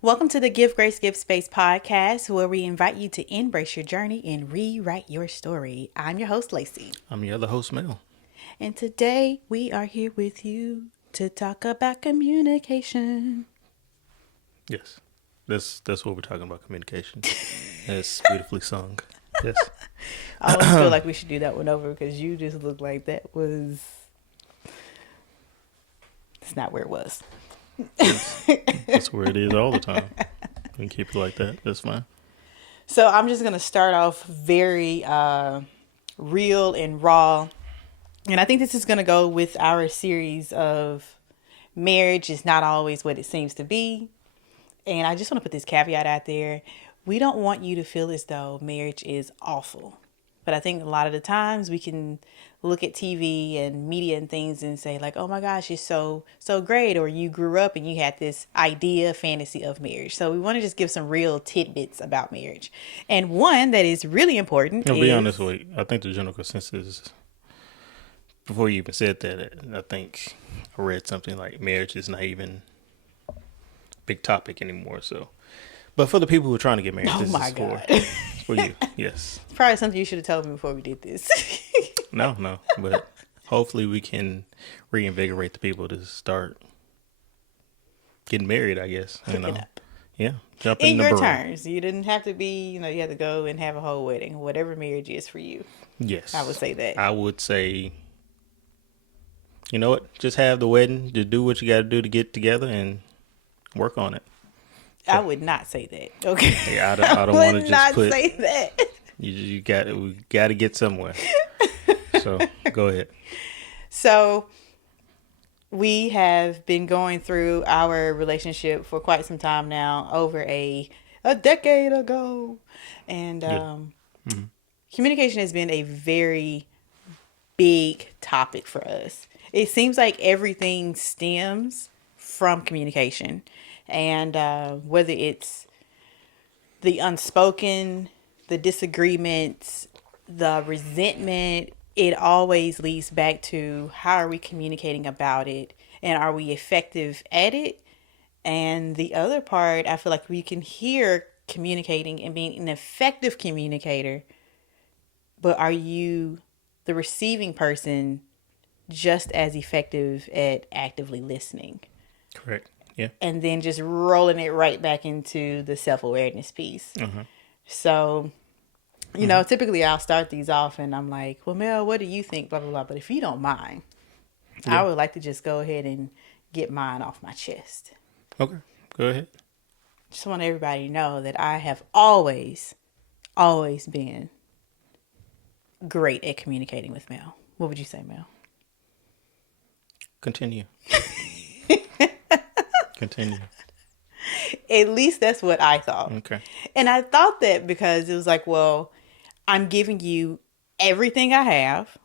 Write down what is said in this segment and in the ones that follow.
Welcome to the Give Grace, Give Space podcast, where we invite you to embrace your journey and rewrite your story. I'm your host, Lacey. I'm your other host, Mel. And today we are here with you to talk about communication. Yes, that's what we're talking about, communication. It's beautifully sung. Yes. I always feel like we should do that one over because you just look like that was... It's not where it was. That's where it is all the time. We can keep it like that. That's fine. So I'm just going to start off very real and raw. And I think this is going to go with our series of marriage is not always what it seems to be. And I just want to put this caveat out there. We don't want you to feel as though marriage is awful. But I think a lot of the times we can look at TV and media and things and say like, oh my gosh, it's so great. Or you grew up and you had this idea, fantasy of marriage. So we want to just give some real tidbits about marriage. And one that is really important I'll be honest with you. I think the general consensus, before you even said that, I think I read something like marriage is not even a big topic anymore. So, but for the people who are trying to get married, oh this my is God. for you. Yes. It's probably something you should have told me before we did this. No, but hopefully we can reinvigorate the people to start getting married, I guess. Up. Yeah, jump in in the your broom. terms. You didn't have to be, you have to go and have a whole wedding, whatever marriage is for you. Yes. I would say that. I would say, you know what? Just have the wedding. Just do what you got to do to get together and work on it. I would not say that. Okay. Yeah, I don't want to just not put. say that. You got it. We got to get somewhere. So go ahead. So we have been going through our relationship for quite some time now, over a decade ago, and communication has been a very big topic for us. It seems like everything stems from communication, and whether it's the unspoken, the disagreements, the resentment, it always leads back to how are we communicating about it, and are we effective at it? And the other part, I feel like we can hear communicating and being an effective communicator, but are you, the receiving person, just as effective at actively listening? Correct. Yeah. And then just rolling it right back into the self-awareness piece. So, typically I'll start these off and I'm like, well, Mel, what do you think? Blah, blah, blah. But if you don't mind, I would like to just go ahead and get mine off my chest. Okay. Go ahead. Just want everybody to know that I have always been great at communicating with Mel. What would you say, Mel? Continue. Continue. At least that's what I thought. Okay. And I thought that because it was like, well, I'm giving you everything I have,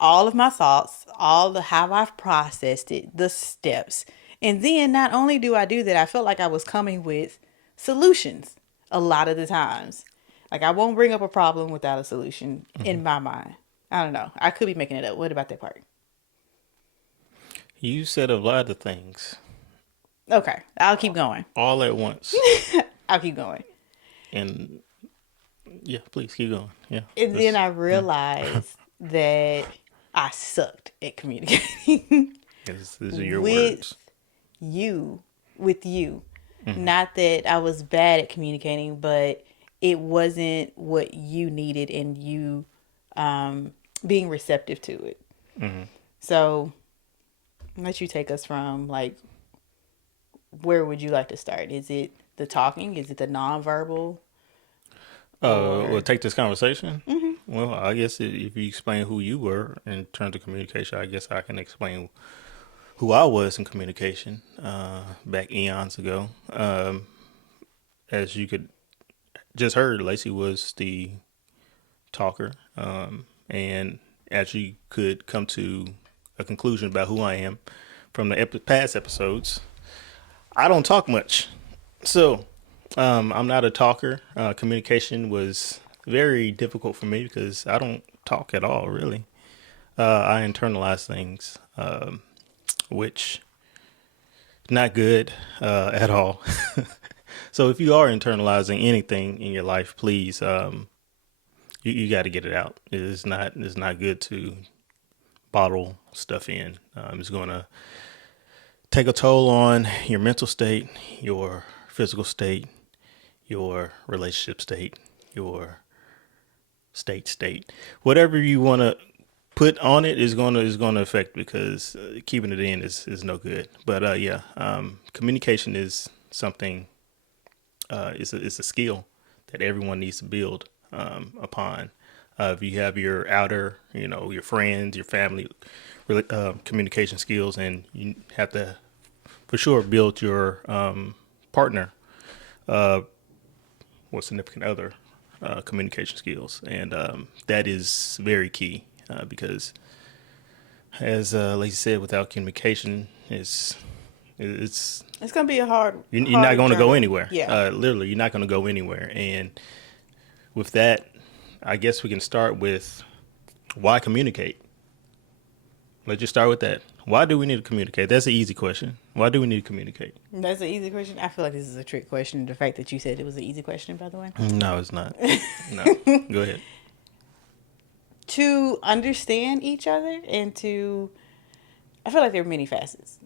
all of my thoughts, all the how I've processed it, the steps. And then not only do I do that, I felt like I was coming with solutions a lot of the times. Like I won't bring up a problem without a solution in my mind. I don't know. I could be making it up. What about that part? You said a lot of things. Okay. I'll keep going. All at once. I'll keep going. And yeah, please keep going. Yeah. And then I realized that I sucked at communicating. These are your words. With you. Not that I was bad at communicating, but it wasn't what you needed and you being receptive to it. So I'll let you take us from like, where would you like to start? Is it the talking? Is it the nonverbal? We'll take this conversation. Well, I guess if you explain who you were in terms of communication, I guess I can explain who I was in communication back eons ago. As you could just heard, Lacey was the talker, and as you could come to a conclusion about who I am from the past episodes, I don't talk much. So I'm not a talker. Communication was very difficult for me because I don't talk at all, really. I internalize things, which not good at all. So if you are internalizing anything in your life, please, you got to get it out. It's not good to bottle stuff in. It's going to take a toll on your mental state, your physical state, your relationship state, your state. Whatever you want to put on it is going to affect, because keeping it in is no good. But yeah, communication is something. It's a skill that everyone needs to build upon. If you have your outer, your friends, your family, really, communication skills, and you have to for sure build your partner or significant other communication skills, and that is very key, because, as Lacey said, without communication, it's It's gonna be a you're not hard going to go journey. anywhere. Yeah. Literally, you're not going to go anywhere. And with that, I guess we can start with why communicate. Let's just start with that. Why do we need to communicate? That's an easy question. Why do we need to communicate? That's an easy question. I feel like this is a trick question. The fact that you said it was an easy question, by the way. No, it's not. No. Go ahead. To understand each other and to, I feel like there are many facets.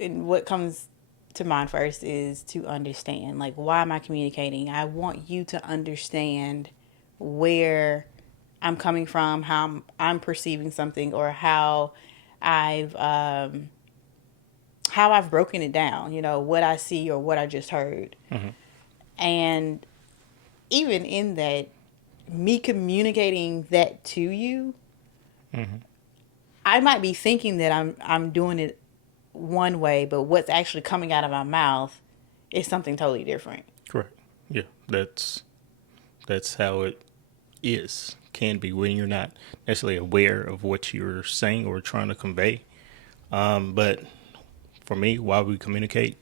And what comes to mind first is to understand. Like, why am I communicating? I want you to understand where I'm coming from, how I'm perceiving something, or I've um, how I've broken it down. What I see or what I just heard, Mm-hmm. and even in that, me communicating that to you, Mm-hmm. I might be thinking that I'm doing it one way, but what's actually coming out of my mouth is something totally different. Correct. Yeah, that's how it is. Can be when you're not necessarily aware of what you're saying or trying to convey. But for me, why we communicate,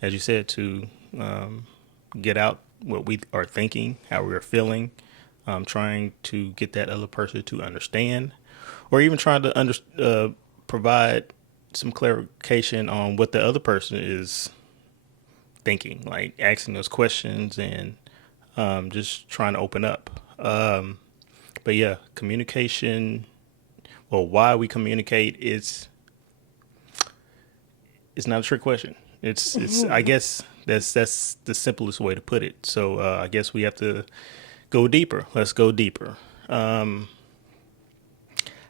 as you said, to get out what we are thinking, how we are feeling, trying to get that other person to understand, or even trying to provide some clarification on what the other person is thinking, like asking those questions and just trying to open up. But yeah, communication. Well, why we communicate is it's not a trick question. It's I guess that's the simplest way to put it. So I guess we have to go deeper. Let's go deeper.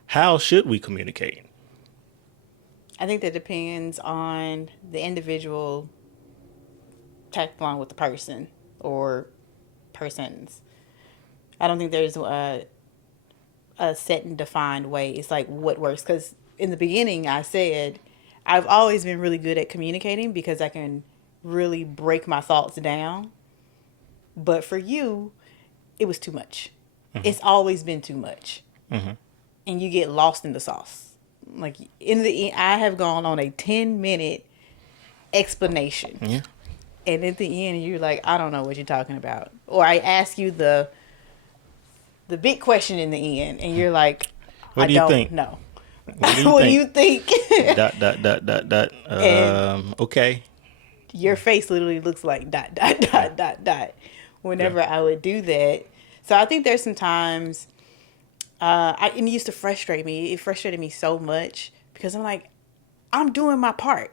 How should we communicate? I think that depends on the individual tagged along with the person or persons. I don't think there's a set and defined way. It's like what works. Because in the beginning, I said I've always been really good at communicating because I can really break my thoughts down. But for you, it was too much. Mm-hmm. It's always been too much. Mm-hmm. And you get lost in the sauce. Like in the end, I have gone on a 10-minute explanation. Yeah. And at the end, you're like, I don't know what you're talking about. Or I ask you the big question in the end, and you're like, What I do you don't think? know. What do you What do think? you think? Dot dot dot dot dot. And Okay. your face literally looks like dot dot dot dot dot. Yeah. Whenever I would do that, so I think there's some times, it used to frustrate me. It frustrated me so much because I'm like, I'm doing my part.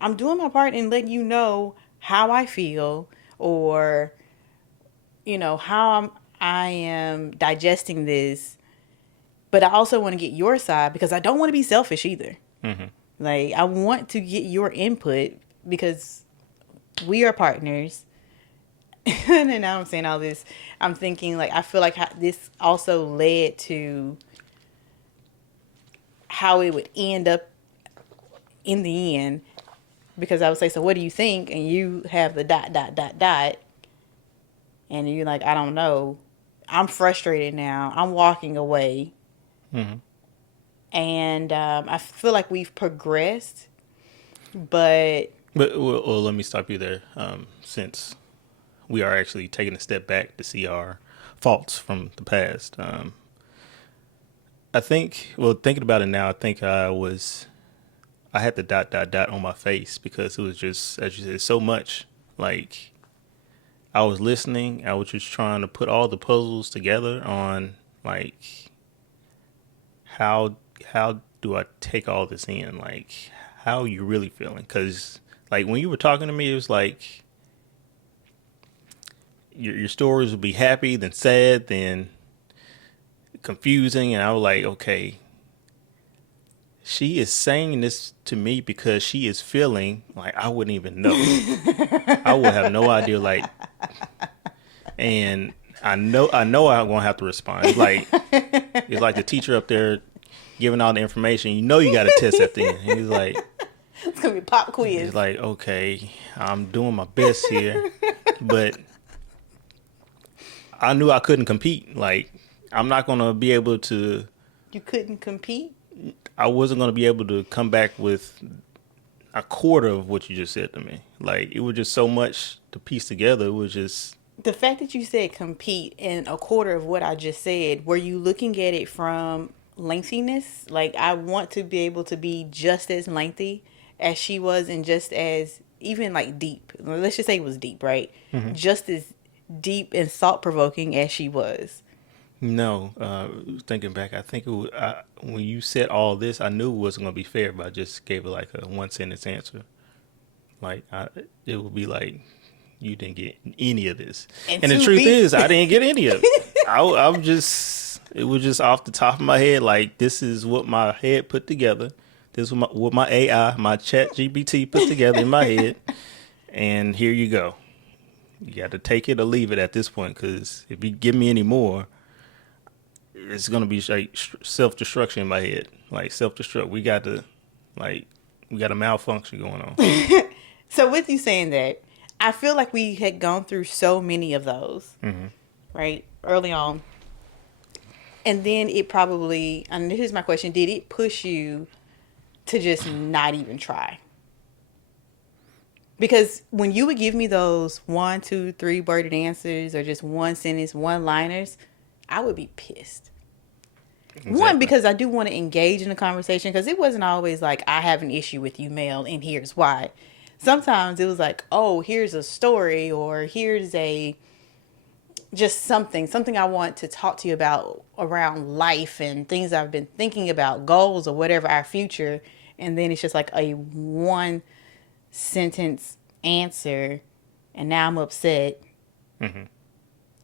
I'm doing my part in letting you know how I feel, or how I am digesting this. But I also want to get your side because I don't want to be selfish either. Mm-hmm. Like, I want to get your input because we are partners. And then now I'm saying all this. I'm thinking, like, I feel like this also led to how it would end up in the end. Because I would say, so what do you think? And you have the dot, dot, dot, dot. And you're like, I don't know. I'm frustrated now. I'm walking away. Mm-hmm. And I feel like we've progressed, but But let me stop you there. Since we are actually taking a step back to see our faults from the past. I think, well, thinking about it now, I think I had the dot dot dot on my face because it was just, as you said, so much. Like, I was listening. I was just trying to put all the puzzles together on like how how do I take all this in? Like how are you really feeling? Because like when you were talking to me, it was like your stories would be happy, then sad, then confusing, and I was like, okay, she is saying this to me because she is feeling like I wouldn't even know. I would have no idea. Like, and I know I'm gonna have to respond. It's like the teacher up there giving all the information. You know, you got a test at the end. He's like, It's gonna be a pop he's quiz. like, okay, I'm doing my best here, but I knew I couldn't compete. Like, I'm not gonna be able to. You couldn't compete. I wasn't gonna be able to come back with a quarter of what you just said to me. Like, it was just so much to piece together. It was just The fact that you said compete in a quarter of what I just said, were you looking at it from lengthiness? Like, I want to be able to be just as lengthy as she was and just as, even like deep. Let's just say it was deep, right? Just as deep and thought provoking as she was. no. Thinking back, I think when you said all this, I knew it wasn't gonna be fair, but I just gave it like a one sentence answer. Like, it would be like you didn't get any of this, And and the to truth be is, I didn't get any of it. I'm just, it was just off the top of my head. Like, this is what my head put together. This is what my AI, my Chat GPT put together in my head, and here you go. You got to take it or leave it at this point, because if you give me any more, it's gonna be like self destruction in my head. Like self destruct. Like we got a malfunction going on. So with you saying that, I feel like we had gone through so many of those, right? Early on. And then it probably, and here's my question, did it push you to just not even try? Because when you would give me those one, two, three worded answers or just one sentence, one liners, I would be pissed. One, Exactly. because I do want to engage in the conversation because it wasn't always like, I have an issue with you, Mel, and here's why. Sometimes it was like, oh, here's a story or here's a just something I want to talk to you about around life and things I've been thinking about, goals or whatever, our future. And then it's just like a one sentence answer, and now I'm upset.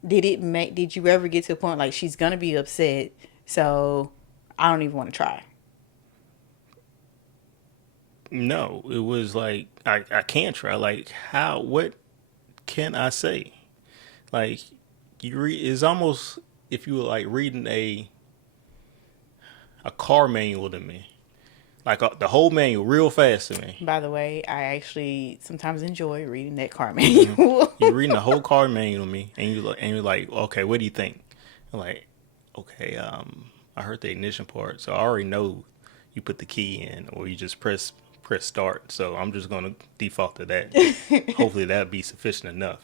Did you ever get to a point like she's gonna be upset, so I don't even want to try? No, it was like I can't try. Like how? What can I say? Like you read. It's almost if you were like reading a car manual to me. Like the whole manual real fast to me. By the way, I actually sometimes enjoy reading that car hmm manual. You're reading the whole car manual to me, and you're like, okay, what do you think? I'm like, okay, I heard the ignition part, so I already know you put the key in, or you just press start. So I'm just gonna default to that. Hopefully that'd be sufficient enough.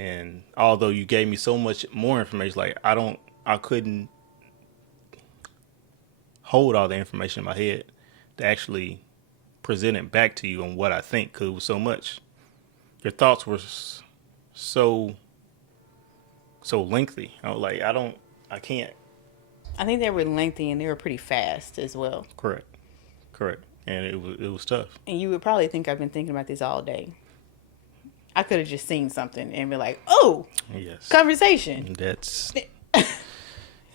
And although you gave me so much more information, like I couldn't hold all the information in my head to actually present it back to you on what I think, because it was so much. Your thoughts were so lengthy. I was like, I can't. I think they were lengthy and they were pretty fast as well. Correct, correct, and it was tough. And you would probably think I've been thinking about this all day. I could have just seen something and be like, "Oh, Yes, conversation." and that's and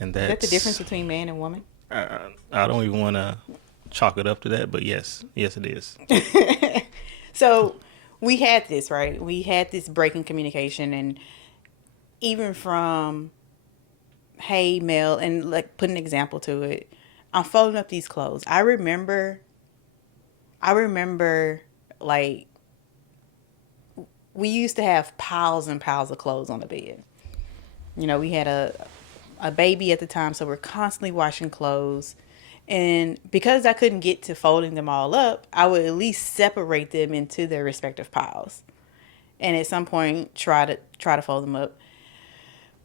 Is that the difference that's. between man and woman? I don't even want to chalk it up to that, but yes, it is. So we had this, right? We had this break in communication, and even from hey Mel, and like put an example to it. I'm folding up these clothes. I remember like we used to have piles and piles of clothes on the bed. We had a baby at the time, so we're constantly washing clothes. And because I couldn't get to folding them all up, I would at least separate them into their respective piles. And at some point try to fold them up.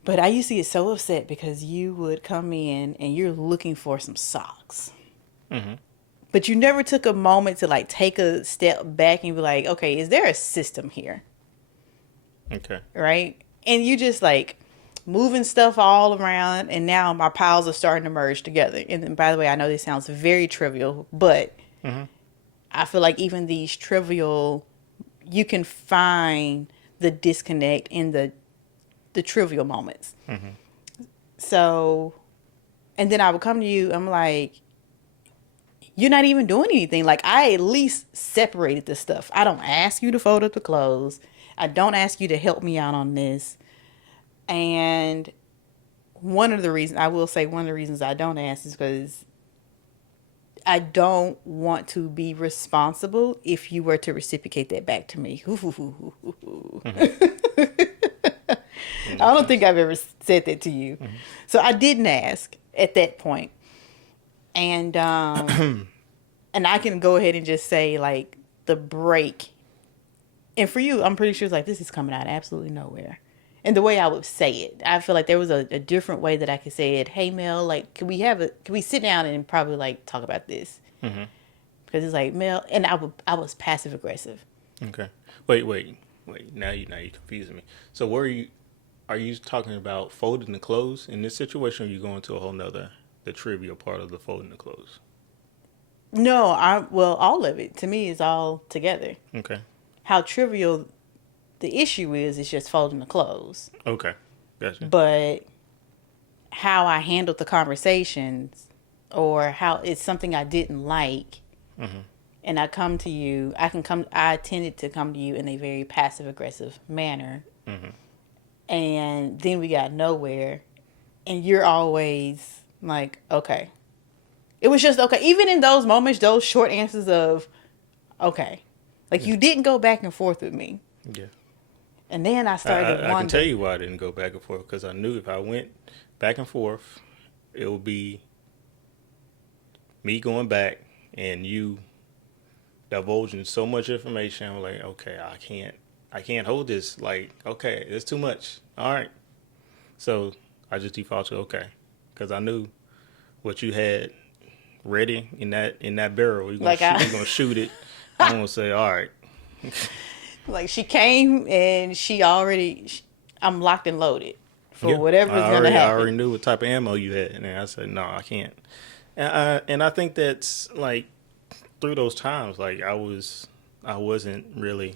But I used to get so upset because you would come in and you're looking for some socks. hmm But you never took a moment to like take a step back and be like, okay, is there a system here? Okay. right? And you just like moving stuff all around, and now my piles are starting to merge together. And then, by the way, I know this sounds very trivial, but Mm-hmm. I feel like even these trivial, you can find the disconnect in the trivial moments. Mm-hmm. So, and then I would come to you, I'm like, you're not even doing anything. Like, I at least separated the stuff. I don't ask you to fold up the clothes. I don't ask you to help me out on this. And one of the reasons, I will say, one of the reasons I don't ask is because I don't want to be responsible if you were to reciprocate that back to me. Mm-hmm. That I makes don't think sense. I've ever said that to you. So I didn't ask at that point. And Mm-hmm. and I can go ahead and just say like the break. And for you, I'm pretty sure it's like this is coming out of absolutely nowhere. And the way I would say it, I feel like there was a different way that I could say it. Hey Mel, like can we sit down and probably like talk about this? Mm-hmm. Because it's like Mel, and I was passive aggressive. Okay. Wait. Now you confusing me. So where are you? Are you talking about folding the clothes in this situation? Or are you going to a whole nother the trivial part of the folding the clothes? No, I well, all of it to me is all together. Okay. How trivial the issue is just folding the clothes. Okay. Gotcha. But how I handled the conversations or how it's something I didn't like Mm-hmm. and I come to you, I tended to come to you in a very passive aggressive manner. Mm-hmm. And then we got nowhere and you're always like, okay. It was just okay. Even in those moments, those short answers of okay. Like Yeah. you didn't go back and forth with me. Yeah. And then I I, started to I can tell wonder. you why I didn't go back and forth because I knew if I went back and forth, it would be me going back and you divulging so much information. I'm like, okay, I can't hold this. Like, okay, it's too much. All right, so I just default to okay, because I knew what you had ready in that barrel. You're gonna Like shoot. I You're gonna shoot it. I'm gonna say, all right, like she came and I'm locked and loaded for yeah. whatever's gonna I happen. already knew what type of ammo you had, and I said, no, I can't. And I think that's like through those times, like I wasn't really.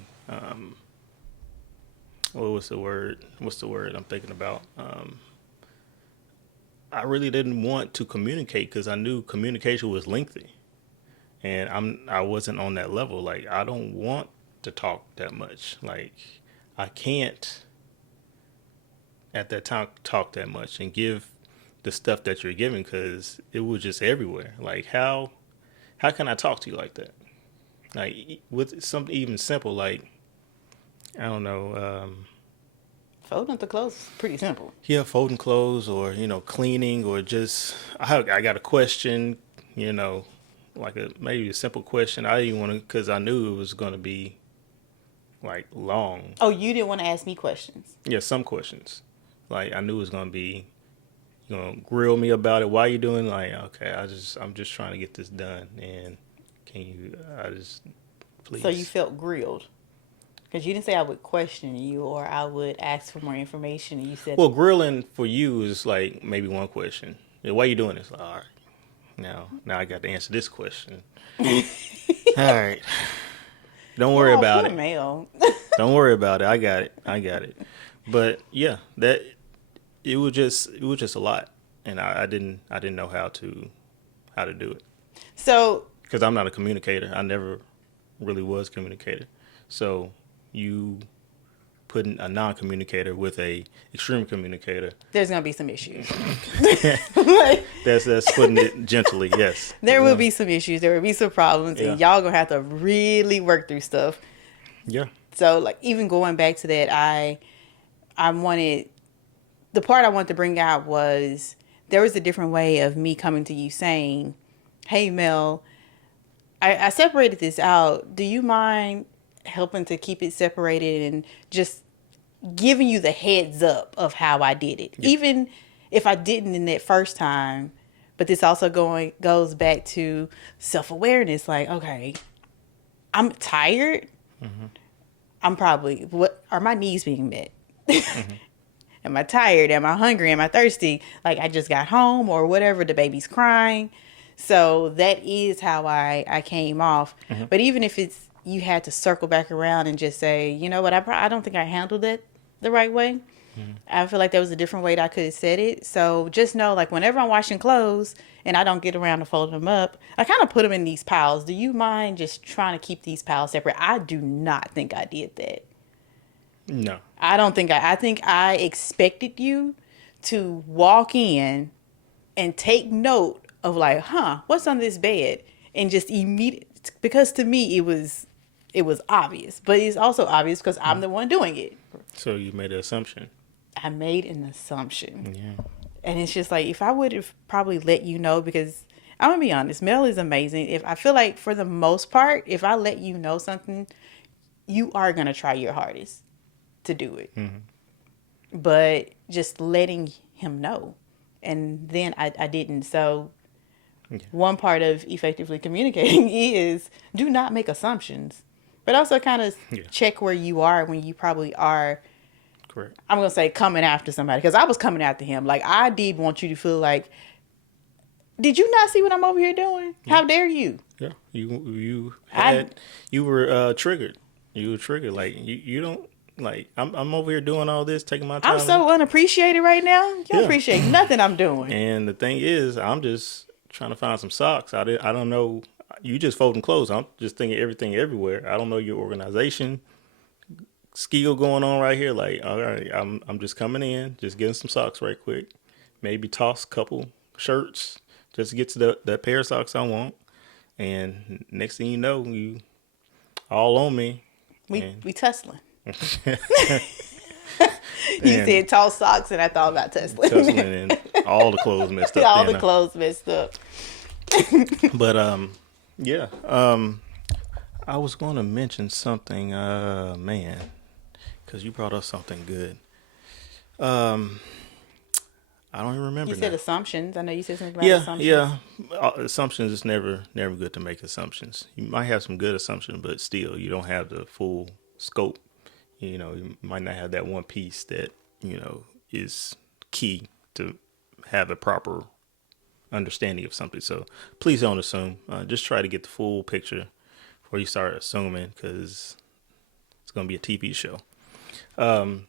What was the word? What's the word I'm thinking about? I really didn't want to communicate because I knew communication was lengthy, and I wasn't on that level. Like I don't want to talk that much. Like I can't at that time talk that much and give the stuff that you're giving because it was just everywhere. Like how can I talk to you like that? Like with something even simple like I don't know. Folding up the clothes is pretty simple. Yeah, folding clothes or cleaning or just I got a question, you know, like maybe a simple question. I didn't want to because I knew it was going to be like long. Oh, you didn't want to ask me questions. Yeah, some questions. Like I knew it was going to be grill me about it. Why you doing? Like okay, I'm just trying to get this done and can you I just So you please. felt grilled. Because you didn't say I would question you or I would ask for more information. And you said, Well, grilling for you is like maybe one question. Yeah, why you doing this? Like, all right, now I got to answer this question. All right. Don't worry oh, about poor it. Mel. Don't worry about it. I got it. I got it. But yeah, that it was just a lot, and I didn't know how to do it So, because I'm not a communicator. I never really was a communicator. So you putting a non-communicator with a extreme communicator, there's going to be some issues. Like, that's putting it gently. Yes. there will be some issues. There will be some problems. Yeah. And y'all going to have to really work through stuff. Yeah. So, like, even going back to that, I wanted, the part I wanted to bring out was there was a different way of me coming to you saying, hey, Mel, I separated this out. Do you mind helping to keep it separated and just giving you the heads up of how I did it? Yeah. Even if I didn't in that first time, but this also goes back to self-awareness. Like, okay, I'm tired. I'm probably, what are my needs being met? Mm-hmm. Am I tired? Am I hungry? Am I thirsty? Like I just got home or whatever, the baby's crying. So that is how I came off. Mm-hmm. But even if it's, you had to circle back around and just say, you know what, I don't think I handled it the right way. I feel like there was a different way that I could have said it. So just know, like, whenever I'm washing clothes and I don't get around to folding them up, I kind of put them in these piles. Do you mind just trying to keep these piles separate? I do not think I did that. No. I don't think I think I expected you to walk in and take note of like, huh, what's on this bed? And just immediate, because to me it was obvious, but it's also obvious because I'm the one doing it. So you made an assumption. I made an assumption. Yeah. And it's just like, if I would have probably let you know, because I'm gonna be honest, Mel is amazing. If I feel like for the most part, if I let you know something, you are gonna try your hardest to do it. Mm-hmm. But just letting him know. And then I didn't. So Yeah. one part of effectively communicating is do not make assumptions. But also kind of Yeah. check where you are when you probably are, Correct. I'm going to say, coming after somebody. Because I was coming after him. Like, I did want you to feel like, did you not see what I'm over here doing? Yeah. How dare you? Yeah. You I had you were triggered. You were triggered. Like you don't like. I'm over here doing all this, taking my I'm time. so unappreciated right now. You don't Yeah. appreciate nothing I'm doing. And the thing is, I'm just trying to find some socks. I don't know. You just folding clothes. I'm just thinking everything everywhere. I don't know your organization skill going on right here. Like, all right, I'm just coming in, just getting some socks right quick. Maybe toss a couple shirts just to get to that pair of socks I want. And next thing you know, you all on me. We tussling. And, You and said tall socks, and I thought about tussling. tussling and all the clothes messed up. All then, the clothes messed up. But yeah. I was going to mention something, man, because you brought up something good. I don't even remember. You said now. assumptions. I know you said something about Yeah, assumptions. yeah. Assumptions is never good to make assumptions. You might have some good assumptions, but still, you don't have the full scope. You know, you might not have that one piece that is key to have a proper understanding of something. So please don't assume. Just try to get the full picture before you start assuming, because it's going to be a TV show. Go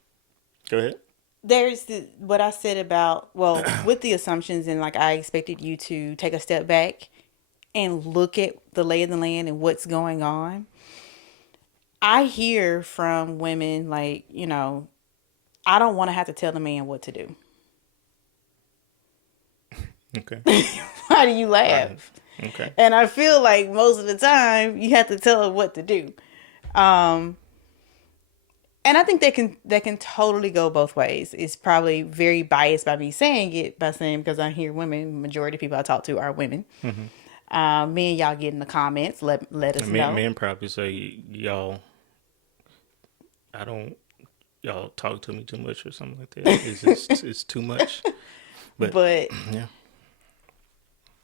ahead. There's what I said about, well, with the assumptions, and like I expected you to take a step back and look at the lay of the land and what's going on. I hear from women like, I don't want to have to tell the man what to do. Okay. Why do you laugh? Okay. And I feel like most of the time you have to tell him what to do. And I think that can totally go both ways. It's probably very biased by me saying it, because I hear women, majority of people I talk to are women. Mm-hmm. Men, y'all get in the comments. Let us know. Men probably say, y'all, y'all talk to me too much or something like that. It's too much. But Yeah.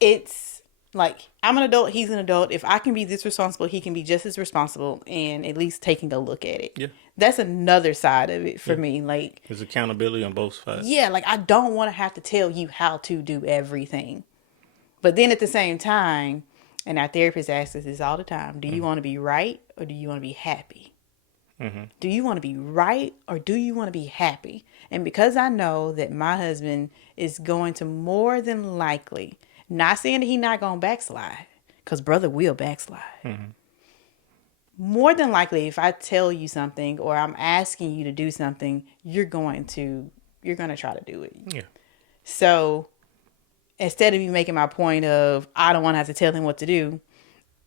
it's like, I'm an adult, he's an adult. If I can be this responsible, he can be just as responsible, and at least taking a look at it. Yeah. That's another side of it for me. Like, There's accountability on both sides. yeah, like I don't want to have to tell you how to do everything. But then at the same time, and our therapist asks us this all the time, do you want to be right or do you want to be happy? Mm-hmm. Do you want to be right or do you want to be happy? And because I know that my husband is going to more than likely, not saying that he's not going to backslide, because brother will backslide. Mm-hmm. More than likely, if I tell you something or I'm asking you to do something, you're going to try to do it. Yeah. So instead of you making my point of, I don't want to have to tell him what to do,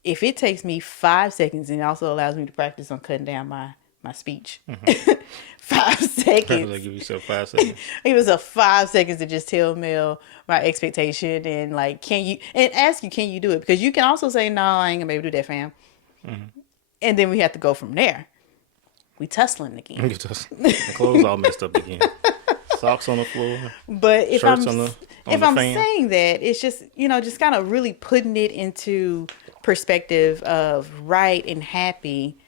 if it takes me 5 seconds, and it also allows me to practice on cutting down my speech. Mm-hmm. 5 seconds. Like give yourself 5 seconds. It was a 5 seconds to just tell Mel my expectation and like, can you do it? Because you can also say, no, I ain't gonna be able to do that, fam. Mm-hmm. And then we have to go from there. We tussling again. The clothes all messed up again. Socks on the floor. But if Shirts I'm on the fan. saying that, it's just, just kind of really putting it into perspective of right and happy.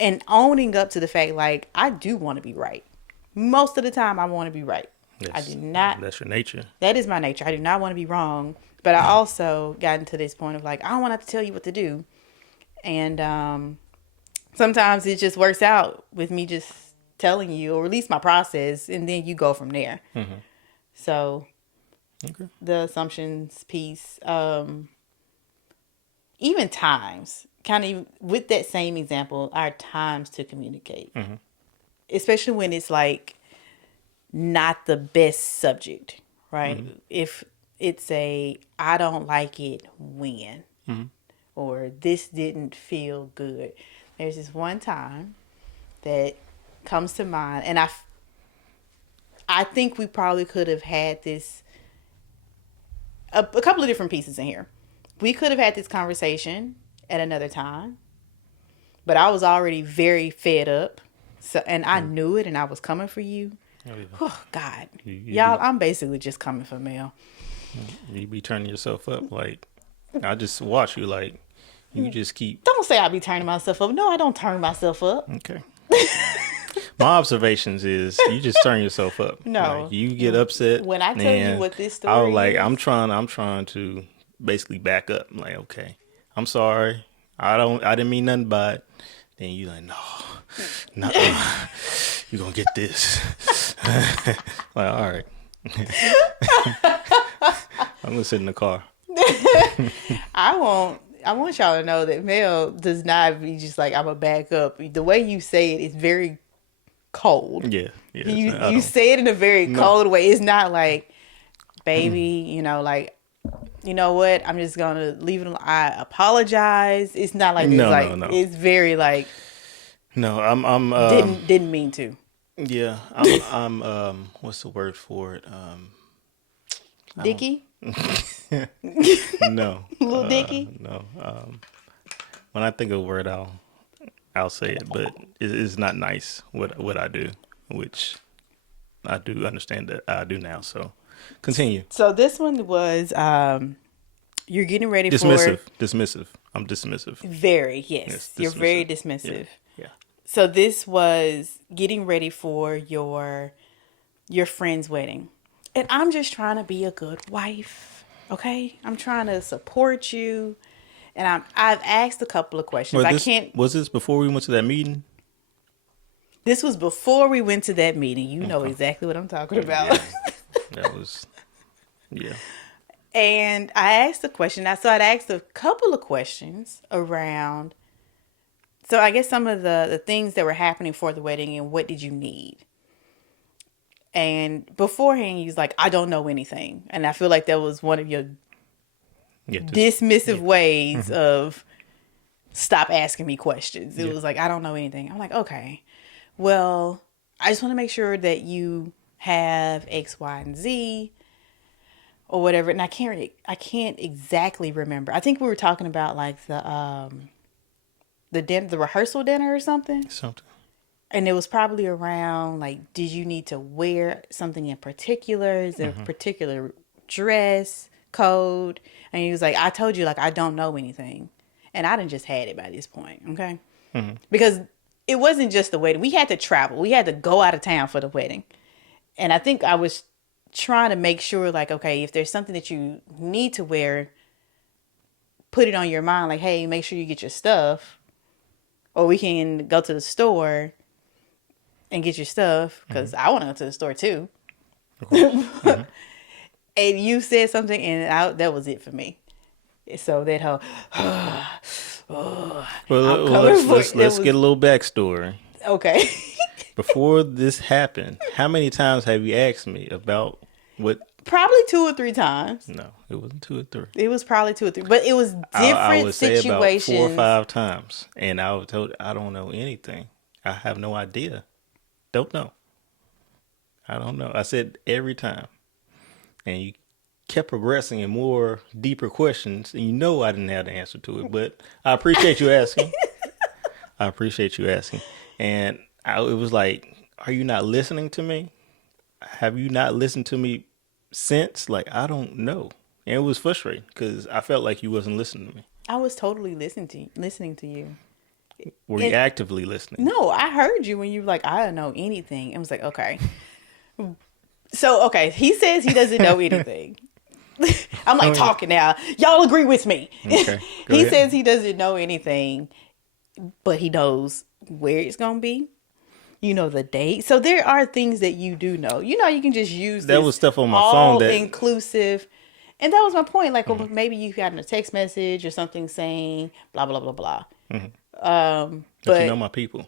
and owning up to the fact, like, I do want to be right. Most of the time, I want to be right. I do That's not. that's your nature. That is my nature. I do not want to be wrong. But I also gotten to this point of like, I don't want to have to tell you what to do. And sometimes it just works out with me just telling you, or at least my process, and then you go from there. Mm-hmm. So Okay. the assumptions piece, even times, kind of with that same example, our times to communicate, Mm-hmm. especially when it's like not the best subject, right? Mm-hmm. If it's a, I don't like it when, Mm-hmm. or this didn't feel good. There's this one time that comes to mind, and I think we probably could have had this a couple of different pieces in here. We could have had this conversation at another time, but I was already very fed up, so and I knew it, and I was coming for you. Oh, yeah. Oh God, You y'all, be I'm basically just coming for Mel. you be turning yourself up. Like I just watch you. Like you just keep. Don't say I be turning myself up. No, I don't turn myself up. Okay. My observations is you just turn yourself up. Like No. you get upset, When I tell you and what this I was story like, is, I'm trying to basically back up. I'm like, okay, I'm sorry. I didn't mean nothing by it. Then you like, no, no, you gonna get this. Like, all right. I'm gonna sit in the car. I want y'all to know that Mel does not be just like I'm a back up. The way you say it is very cold. Yeah, yeah. I You don't. say it in a very No. cold way. It's not like, baby, like, you know what? I'm just gonna leave it alone. I apologize. It's not like this. No, no, Like, no, it's very like no. I'm didn't mean to. yeah. I'm what's the word for it? I don't. Dicky, No, little Dicky. no. When I think of a word, I'll say it, but it's not nice what I do, which I do understand that I do now. So continue. So this one was you're getting ready for Dismissive. I'm dismissive. very, Yes, yes. You're very dismissive. Yeah, dismissive. yeah. So this was getting ready for your friend's wedding. And I'm just trying to be a good wife. Okay? I'm trying to support you. And I've asked a couple of questions. Well, I this can't was this before we went to that meeting. This was before we went to that meeting. You know Okay. exactly what I'm talking about. Yeah, that was yeah. And I asked a question. So I'd asked a couple of questions around. So I guess some of the things that were happening for the wedding and what did you need? And beforehand, he was like, I don't know anything. And I feel like that was one of your Yeah, dismissive yeah. ways of stop asking me questions. It Yeah. was like, I don't know anything. I'm like, okay, well, I just want to make sure that you have X, Y, and Z or whatever. And I can't exactly remember. I think we were talking about like the dinner, the rehearsal dinner or something. Something. And it was probably around like, did you need to wear something in particular? Is there a particular dress code? And he was like, I told you, like, I don't know anything. And I done just had it by this point, okay? Because it wasn't just the wedding. We had to travel. We had to go out of town for the wedding. And I think I was trying to make sure, like, okay, if there's something that you need to wear, put it on your mind, like, hey, make sure you get your stuff. Or we can go to the store and get your stuff, because I want to go to the store too. And you said something, and that was it for me. So that whole, Well, I'm well, coming for it. let's get a little backstory. Okay. Before this happened, how many times have you asked me about what? Probably 2 or 3 times. No, it wasn't 2 or 3. It was probably 2 or 3, but it was I different would say about 4 or situations. 5 times, and I was told I don't know anything. I have no idea. Don't know. I don't know. I said every time, and you kept progressing in more deeper questions, and you know I didn't have the answer to it, but I appreciate you asking. I appreciate you asking, and it was like, are you not listening to me? Have you not listened to me since? Like, I don't know. And it was frustrating because I felt like you wasn't listening to me. I was totally listening to you. Were you And actively listening? no, I heard you when you were like, I don't know anything. I was like, okay. So, okay, he says he doesn't know anything. I'm like Oh yeah. talking now. Y'all agree with me. Okay. Go He ahead. says he doesn't know anything, but he knows where it's going to be. You know the date. So there are things that you do know. You know, you can just use That was this stuff on my phone all that. inclusive. And that was my point. Like, Mhm. well, maybe you've gotten a text message or something saying blah, blah, blah, blah. Mhm. But you know But my people.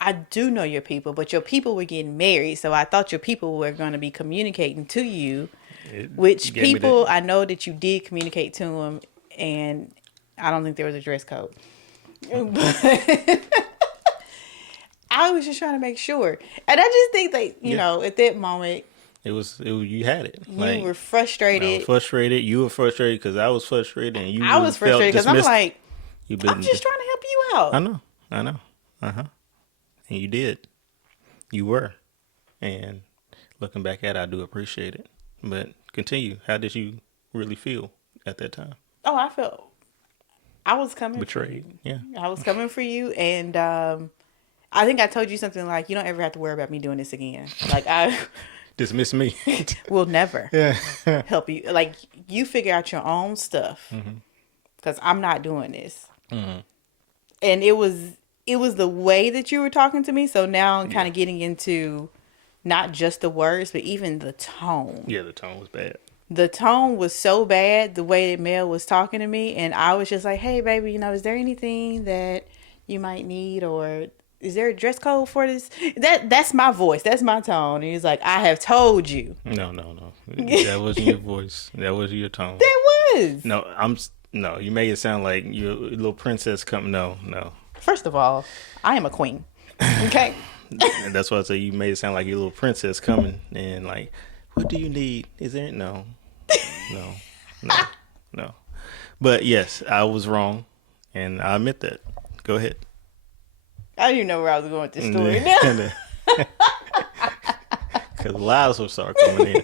I do know your people, but your people were getting married. So I thought your people were going to be communicating to you, It which gave me the. people I know that you did communicate to them. And I don't think there was a dress code. But I was just trying to make sure. And I just think that, Yeah. at that moment, You had it. you Like were I was frustrated. frustrated. You were frustrated because I was frustrated, and I you was felt frustrated because I'm dismissed. like, You've I'm been. just trying to help you I out. know. I know. Uh huh. And you did. You were. And looking back at it, I do appreciate it. But continue. How did you really feel at that time? Oh, I was coming for Betrayed. you. Yeah. I was coming for you. And I think I told you something like, you don't ever have to worry about me doing this again. Like, I Dismiss me. will never Yeah. help you. Like, you figure out your own stuff because I'm not doing this. Mhm. And it was the way that you were talking to me. So now I'm kind Yeah. of getting into not just the words, but even the tone. Yeah. The tone was bad. The tone was so bad, the way that Mel was talking to me, and I was just like, "Hey, baby, is there anything that you might need, or is there a dress code for this?" That's my voice, that's my tone. And he's like, "I have told you." No. No. No. That wasn't your voice. That was your tone. That was. No. No. You made it sound like you're a little princess coming. No. No. First of all, I am a queen. Okay. And that's why I say you made it sound like you're a little princess coming and like, what do you need? Is there no, no, no, no? But yes, I was wrong, and I admit that. Go ahead. I don't even know where I was going with this story now. Because lies will start coming in.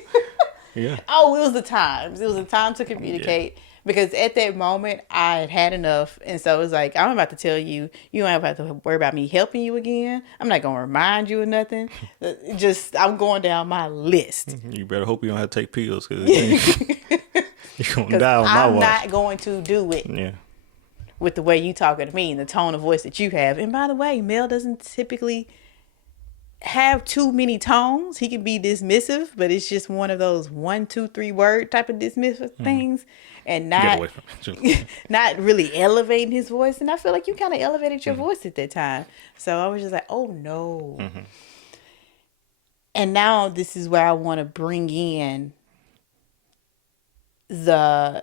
Yeah. Oh, it was the times. It was the time to communicate. Yeah. Because at that moment, I had had enough. And so it was like, I'm about to tell you, you don't have to worry about me helping you again. I'm not going to remind you of nothing. I'm going down my list. You better hope you don't have to take pills because you're going to Because die on my I'm watch. not going to do it Yeah. with the way you talking to me and the tone of voice that you have. And by the way, Mel doesn't typically have too many tones. He can be dismissive, but it's just one of those 1, 2, 3 word type of dismissive things, and Get not away from it. not really elevating his voice. And I feel like you kind of elevated your voice at that time. So I was just like, oh no. And now this is where I want to bring in the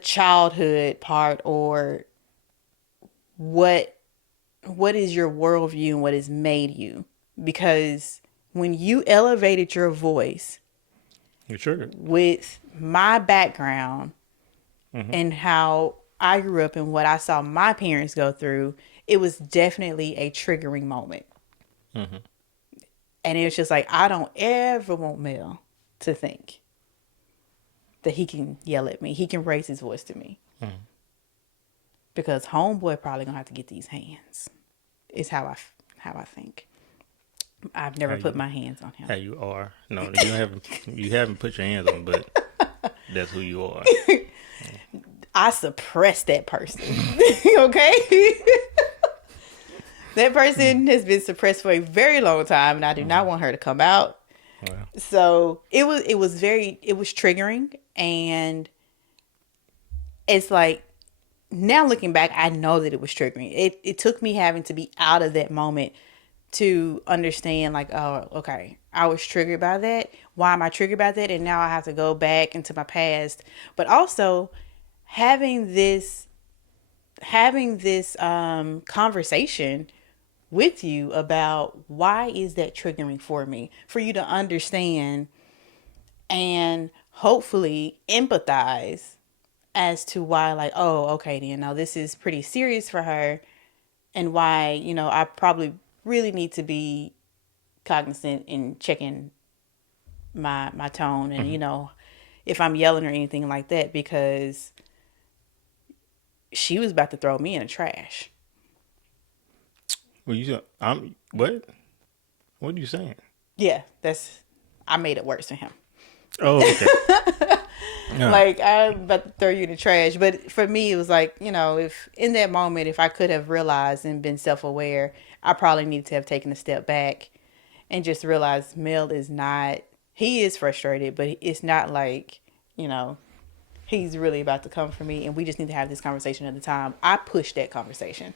childhood part, or what is your worldview and what has made you. Because when you elevated your voice You're triggered. with my background and how I grew up and what I saw my parents go through, it was definitely a triggering moment. And it was just like, I don't ever want Mel to think that he can yell at me. He can raise his voice to me. Because homeboy probably gonna have to get these hands. Is how I think. I've never put my hands on him. How you are. No, you haven't put your hands on him, but that's who you are. I suppress that person. Okay? That person has been suppressed for a very long time, and I do not want her to come out. Wow. So it was triggering, and it's like, now looking back, I know that it was triggering. It took me having to be out of that moment to understand, like, oh, okay, I was triggered by that. Why am I triggered by that? And now I have to go back into my past. But also having this conversation with you about why is that triggering for me, for you to understand and hopefully empathize as to why, like, oh, okay, then now this is pretty serious for her, and why, I probably really need to be cognizant in checking my tone, and if I'm yelling or anything like that, because she was about to throw me in the trash. Well, I'm what? What are you saying? Yeah, that's I made it worse for him. Oh, okay. Yeah. Like I'm about to throw you in the trash. But for me, it was like, if in that moment, if I could have realized and been self aware, I probably needed to have taken a step back and just realized Mel is not. He is frustrated, but it's not like you know he's really about to come for me, and we just need to have this conversation at the time. I pushed that conversation.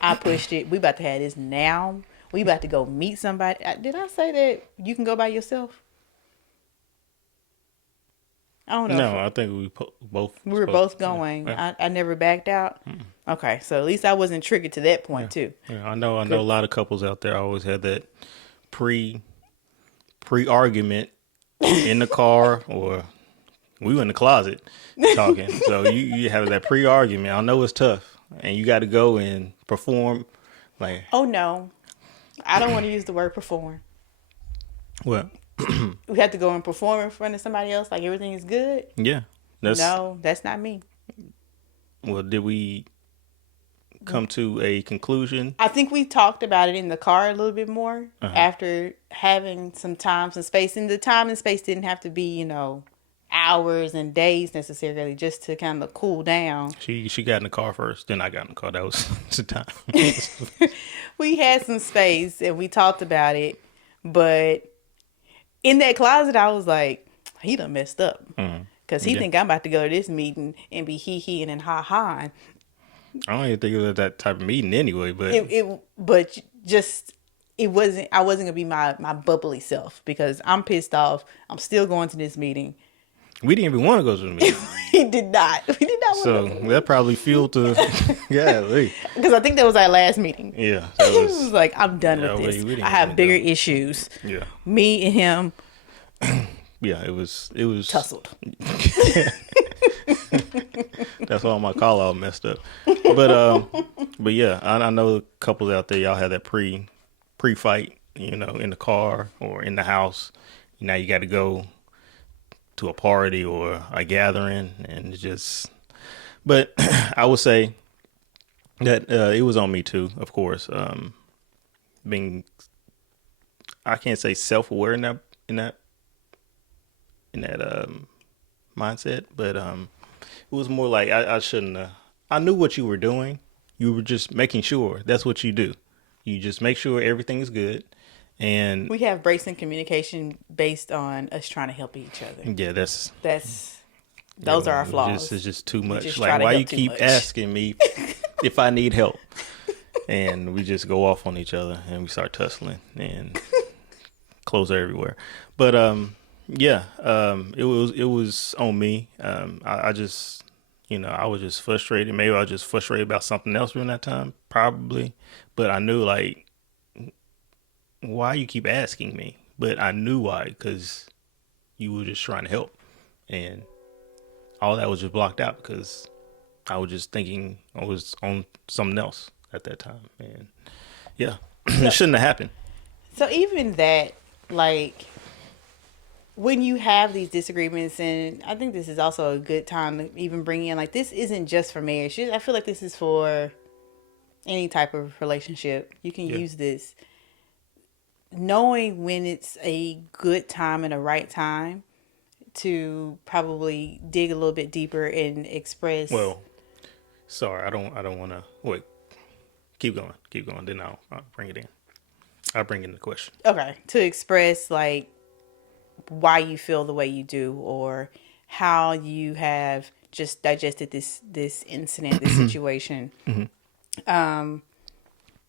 I pushed it. We about to have this now. We about to go meet somebody. Did I say that you can go by yourself? I don't know if No, I think we both we were supposed. both Yeah, going. yeah, I never backed out. Okay, so at least I wasn't triggered to that yeah. point too. Yeah, I know. I know. A Cause lot of couples out there always had that pre pre argument in the car, or we were in the closet talking. So you have that pre argument. I know it's tough, and you got to go and perform. Like, oh no, I don't want to use the word perform. well, We have to go and perform in front of somebody else like everything is good. yeah. That's No, that's not me. well. Did we come to a conclusion? I think we talked about it in the car a little bit more Uh-huh. after having some time, some space. And the time and space didn't have to be, hours and days necessarily, just to kind of cool down. She got in the car first, then I got in the car. That was the time. We had some space and we talked about it. But in that closet, I was like, he done messed up. Because he Yeah. think I'm about to go to this meeting and be hee-heeing and ha-ha. I don't even think it was that type of meeting anyway. But But just it wasn't. I wasn't gonna be my bubbly self because I'm pissed off. I'm still going to this meeting. we didn't even want to go to the meeting, He did not. We did not so want that probably fueled the. Yeah, because I think that was our last meeting. yeah, that He was was. like, I'm done Yeah, with this. we I didn't want have to bigger go. issues. Yeah, Me and him yeah. It was. It was. tussled. That's why my call out messed up. But yeah, I know couples out there. Y'all had that pre fight. In the car or in the house. Now you got to go to a party or a gathering, and it just. But I would say that it was on me too. Of course, being I can't say self aware in that mindset, but it was more like I shouldn't. I knew what you were doing. You were just making sure. That's what you do. You just make sure everything is good, and We have breaks in communication based on us trying to help each other. yeah, that's That's those are our flaws. it's just too We much. just try Like, to why you help too keep much. asking me if I need help? And we just go off on each other and we start tussling and clothes are everywhere. But yeah, it was on me. I just I was just frustrated. Maybe I was just frustrated about something else during that time, probably. But I knew like why you keep asking me. But I knew why, because you were just trying to help, and all that was just blocked out because I was just thinking I was on something else at that time, and yeah, it So, shouldn't have happened. so even that, like, when you have these disagreements, and I think this is also a good time to even bring in, like, this isn't just for marriage. I feel like this is for any type of relationship. You can Yeah. use this. Knowing when it's a good time and a right time to probably dig a little bit deeper and express. Well, sorry, I don't want to wait. Keep going. Then I'll bring it in. I'll bring in the question. Okay, to express, like, why you feel the way you do or how you have just digested this incident, this situation. And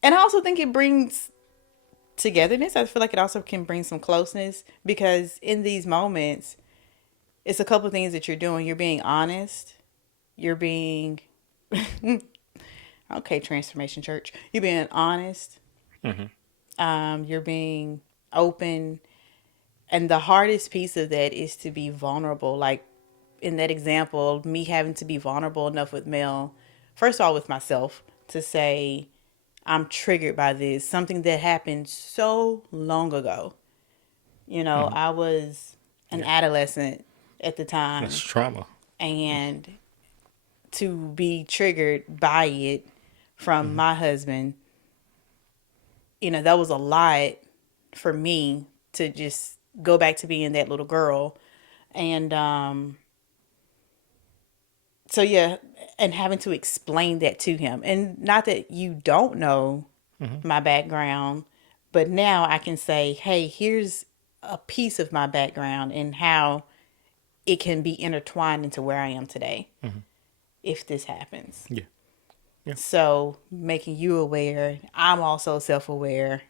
I also think it brings togetherness. I feel like it also can bring some closeness because in these moments, it's a couple of things that you're doing. You're being honest. You're being okay, Transformation Church. You're being honest. You're being open. And the hardest piece of that is to be vulnerable. Like in that example, me having to be vulnerable enough with Mel, first of all, with myself, to say, I'm triggered by this, something that happened so long ago. I was an Yeah, adolescent at the that's time, trauma. and to be triggered by it from my husband that was a lot for me to just go back to being that little girl. And so, yeah, and having to explain that to him. And not that you don't know Mm-hmm. my background, but now I can say, hey, here's a piece of my background and how it can be intertwined into where I am today Mm-hmm. if this happens. Yeah. Yeah. So, making you aware, I'm also self aware,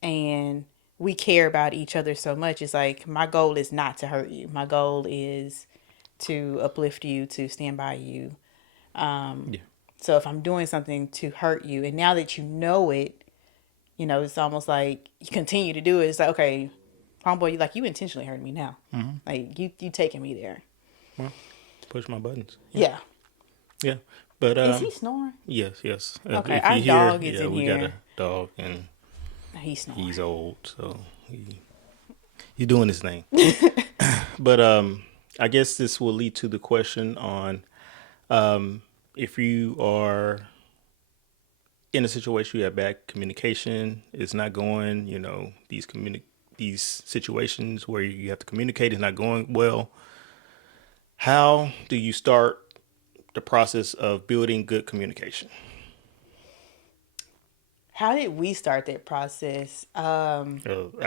and we care about each other so much. It's like my goal is not to hurt you, my goal is to uplift you, to stand by you. Yeah. So, if I'm doing something to hurt you, and now that you know it, it's almost like you continue to do it. It's like, okay, homeboy, you intentionally hurt me now. Mm-hmm. Like you taking me there. Well, push my buttons. Yeah. Yeah. Yeah. But Is he snoring? yes, yes. Okay, If our you hear, dog is yeah, in we got a here. dog and He's snoring. he's old, so he's doing his thing. But I guess this will lead to the question on if you are in a situation you have bad communication, it's not going, these situations where you have to communicate is not going well. How do you start the process of building good communication? How did we start that process? I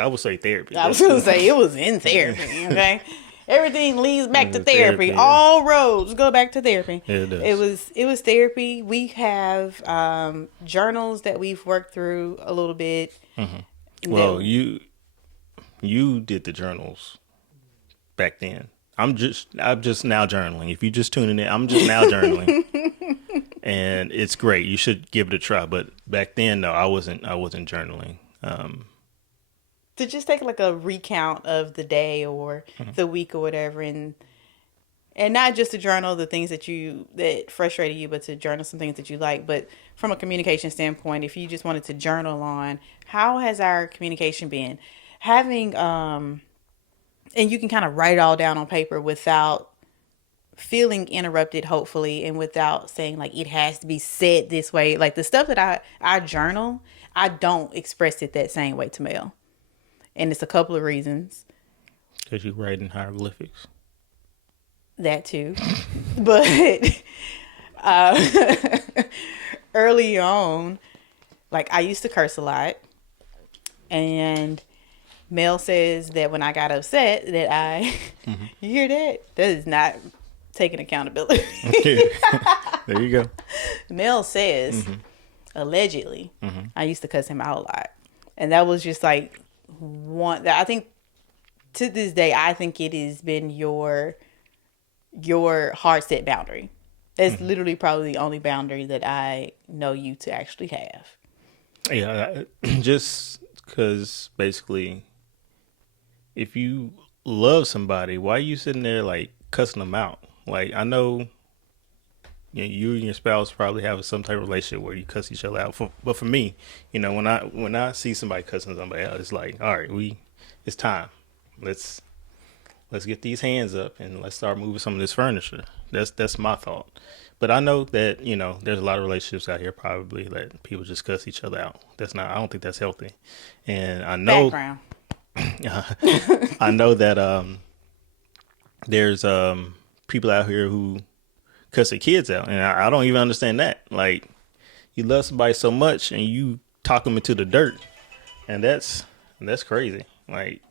would say therapy. I was That's gonna say it was in therapy. Okay, everything leads back to therapy. therapy. Yeah, All roads go back to therapy. yeah, it It does. was it was therapy. We have journals that we've worked through a little bit. Well, That you did the journals back then. I'm just now journaling. If you just tuning in, I'm just now journaling, and it's great. You should give it a try. But back then, no, I wasn't journaling. to just take like a recount of the day or the week or whatever, and not just to journal the things that frustrated you, but to journal some things that you like. But from a communication standpoint, if you just wanted to journal on how has our communication been, having and you can kind of write it all down on paper without feeling interrupted, hopefully, and without saying like it has to be said this way. Like the stuff that I journal, I don't express it that same way to Mel, and it's a couple of reasons. Because you write in hieroglyphics. That too, but uh, early on, like I used to curse a lot, and Mel says that when I got upset, that you hear that? That is not taking accountability. There you go. Mel says, allegedly, I used to cuss him out a lot, and that was just like one that I think to this day I think it has been your hard set boundary. That's literally probably the only boundary that I know you to actually have. Yeah, just because basically, if you love somebody, why are you sitting there like cussing them out? Like I know, you and your spouse probably have some type of relationship where you cuss each other out. But for me, when I see somebody cussing somebody out, it's like, all right, it's time. Let's get these hands up and let's start moving some of this furniture. That's my thought. But I know that there's a lot of relationships out here probably that people just cuss each other out. That's not. I don't think that's healthy. And I know Background. I know that there's people out here who cuss their kids out, and I don't even understand that. Like you love somebody so much and you talk them into the dirt, and that's crazy. Like